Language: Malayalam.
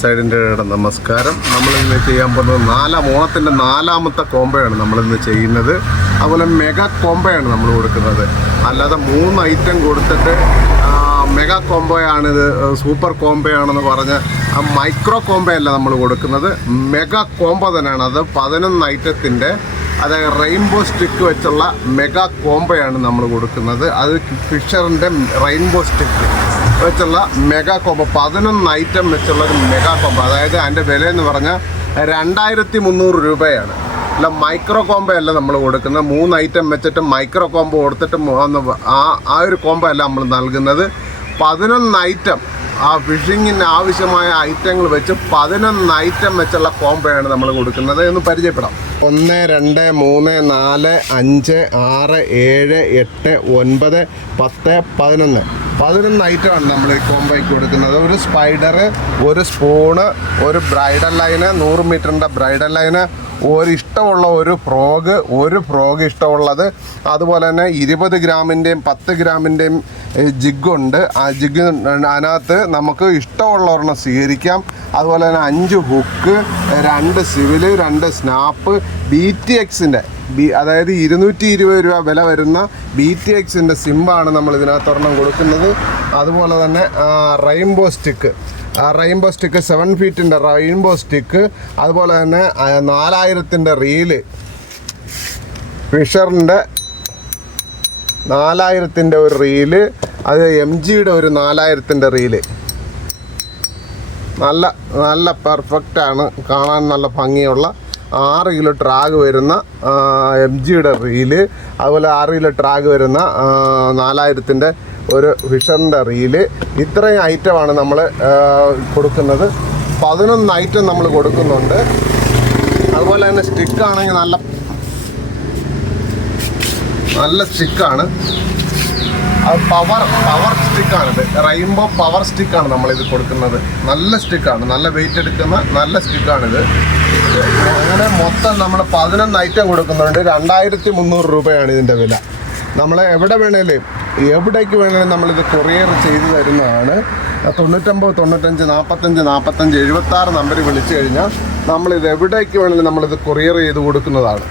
സൈഡിൻ്റെ നമസ്കാരം. നമ്മളിന്ന് ചെയ്യാൻ പോകുന്നത് ഓണത്തിൻ്റെ 4ാമത്തെ കോംബോയാണ് നമ്മളിന്ന് ചെയ്യുന്നത്. അതുപോലെ മെഗാ കോംബോയാണ് നമ്മൾ കൊടുക്കുന്നത്. അല്ലാതെ 3 ഐറ്റം കൊടുത്തിട്ട് മെഗാ കോംബോയാണിത്, സൂപ്പർ കോംബോയാണെന്ന് പറഞ്ഞ് മൈക്രോ കോംബോ അല്ല നമ്മൾ കൊടുക്കുന്നത്. മെഗാ കോംബോ തന്നെയാണ്. അത് 11 ഐറ്റത്തിൻ്റെ അതായത് റെയിൻബോ സ്റ്റിക്ക് വെച്ചുള്ള മെഗാ കോംബോയാണ് നമ്മൾ കൊടുക്കുന്നത്. അത് ഫിഷറിൻ്റെ റെയിൻബോ സ്റ്റിക്ക് വെച്ചുള്ള മെഗാ കോംബോ 11 ഐറ്റം വെച്ചുള്ള ഒരു മെഗാ കോംബോ. അതായത് അതിൻ്റെ വില എന്ന് പറഞ്ഞാൽ 2300 രൂപയാണ്. അല്ല, മൈക്രോ കോംബോ അല്ല നമ്മൾ കൊടുക്കുന്നത്. 3 ഐറ്റം വെച്ചിട്ട് മൈക്രോ കോംബോ കൊടുത്തിട്ട് ആ ഒരു കോംബോ അല്ല നമ്മൾ നൽകുന്നത്. 11 ഐറ്റം ആ ഫിഷിങ്ങിന് ആവശ്യമായ ഐറ്റങ്ങൾ വെച്ച് 11 ഐറ്റം വെച്ചുള്ള കോംബോയാണ് നമ്മൾ കൊടുക്കുന്നത് എന്ന് പരിചയപ്പെടാം. 1, 2, 3, 4, 5, 6, 7, 8, 9, 10, 11 ഐറ്റമാണ് നമ്മൾ ഈ കോംബോയ്ക്ക് കൊടുക്കുന്നത്. ഒരു സ്പൈഡർ, ഒരു സ്പൂണ്, ഒരു ബ്രൈഡൽ ലൈന്, 100 മീറ്ററിൻ്റെ ബ്രൈഡൽ ലൈന്, ഇഷ്ടമുള്ള ഒരു ഫ്രോഗ് ഇഷ്ടമുള്ളത്. അതുപോലെ തന്നെ 20 ഗ്രാമിൻ്റെയും 10 ഗ്രാമിൻ്റെയും ജിഗുണ്ട്. ആ ജിഗ് അതിനകത്ത് നമുക്ക് ഇഷ്ടമുള്ള ഒരെണ്ണം സ്വീകരിക്കാം. അതുപോലെ തന്നെ 5 ഹുക്ക്, 2 സിവില്, 2 സ്നാപ്പ്, BTXൻ്റെ അതായത് 220 രൂപ വില വരുന്ന BTXൻ്റെ സിമ്പാണ് നമ്മൾ ഇതിനകത്ത് ഒരെണ്ണം കൊടുക്കുന്നത്. അതുപോലെ തന്നെ റെയിൻബോ സ്റ്റിക്ക് 7 ഫീറ്റിൻ്റെ റെയിൻബോ സ്റ്റിക്ക്. അതുപോലെ തന്നെ 4000ൻ്റെ റീല്, ഫിഷറിൻ്റെ 4000ൻ്റെ ഒരു റീല്, അത് MGയുടെ ഒരു 4000ൻ്റെ റീല്. നല്ല പെർഫെക്റ്റാണ്, കാണാൻ നല്ല ഭംഗിയുള്ള 6 കിലോ ട്രാഗ് വരുന്ന MGയുടെ റീല്. അതുപോലെ 6 കിലോ ട്രാഗ് വരുന്ന 4000ൻ്റെ ഒരു ഫിഷറിൻ്റെ റീല്. ഇത്രയും ഐറ്റമാണ് നമ്മൾ കൊടുക്കുന്നത്. 11 ഐറ്റം നമ്മൾ കൊടുക്കുന്നുണ്ട്. അതുപോലെ തന്നെ സ്റ്റിക്കാണെങ്കിൽ നല്ല സ്റ്റിക്കാണ്. അത് പവർ സ്റ്റിക്കാണിത്. റെയിൻബോ പവർ സ്റ്റിക്കാണ് നമ്മളിത് കൊടുക്കുന്നത്. നല്ല സ്റ്റിക്കാണ്, നല്ല വെയിറ്റ് എടുക്കുന്ന നല്ല സ്റ്റിക്കാണിത്. അങ്ങനെ മൊത്തം നമ്മൾ 11 ഐറ്റം കൊടുക്കുന്നുണ്ട്. 2300 രൂപയാണ് ഇതിൻ്റെ വില. നമ്മൾ എവിടേക്ക് വേണേലും നമ്മളിത് കൊറിയർ ചെയ്ത് തരുന്നതാണ്. 99 95 45 45 76 നമ്പർ വിളിച്ചു കഴിഞ്ഞാൽ നമ്മളിത് എവിടേക്ക് വേണമെങ്കിലും നമ്മളിത് കൊറിയർ ചെയ്ത് കൊടുക്കുന്നതാണ്.